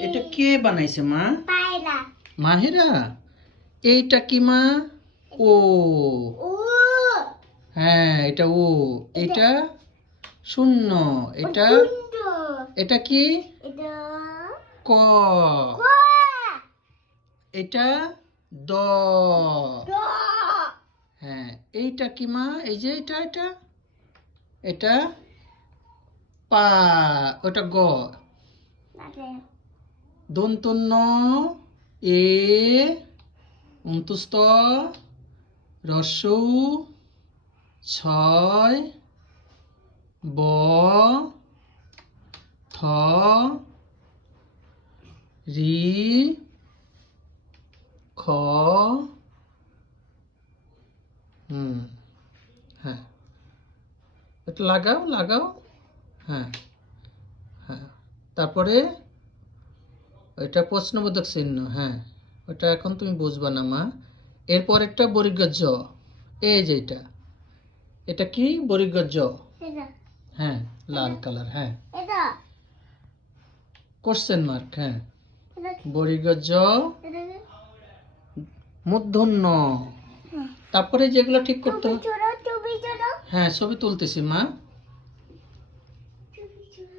এটা কে বানাইছে মা? পায়রা মাহেরা? এইটা কি মা? ও। ও। হ্যাঁ এটা ও। এটা শূন্য। এটা এটা কি? এটা ক। ক। এটা দ। হ্যাঁ এইটা কি মা? এই যে এটা এটা? এটা পা ওটা গ। দন্তন্য এ অন্তুস্ত রস্যৌ ছয় ব থ রি খ হ্যাঁ। এটা লাগাও লাগাও। হ্যাঁ হ্যাঁ। তারপরে ওইটা প্রশ্নবোধক চিহ্ন হ্যাঁ। ওটা এখন তুমি বুঝবা না মা। এরপর একটা বরিজ্ঞ জ এই যে এটা। এটা কি বরিজ্ঞ জ এটা। হ্যাঁ লাল কালার হ্যাঁ। এটা। কোশ্চেন মার্ক হ্যাঁ। এটা? বরিজ্ঞ জ এটা মূর্ধন্য তারপরে যেগুলো ঠিক করতে হ্যাঁ ছবি তুলতেছি মা।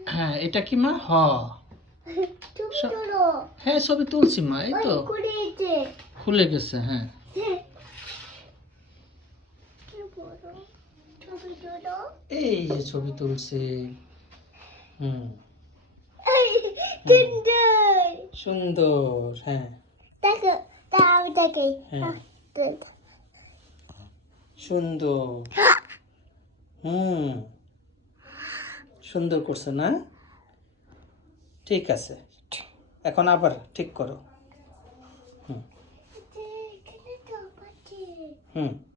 হ্যাঁ এটা কি মা? হ। হ্যাঁ ছবি তুলছি মা এই তো। খুলে গেছে। হ্যাঁ। ছোড়ো এই যে ছবি তুলছে। হুম। সুন্দর। হ্যাঁ। হ্যাঁ। সুন্দর। হুম। সুন্দর করছে না? ঠিক আছে। এখন আবার ঠিক করো। হুম।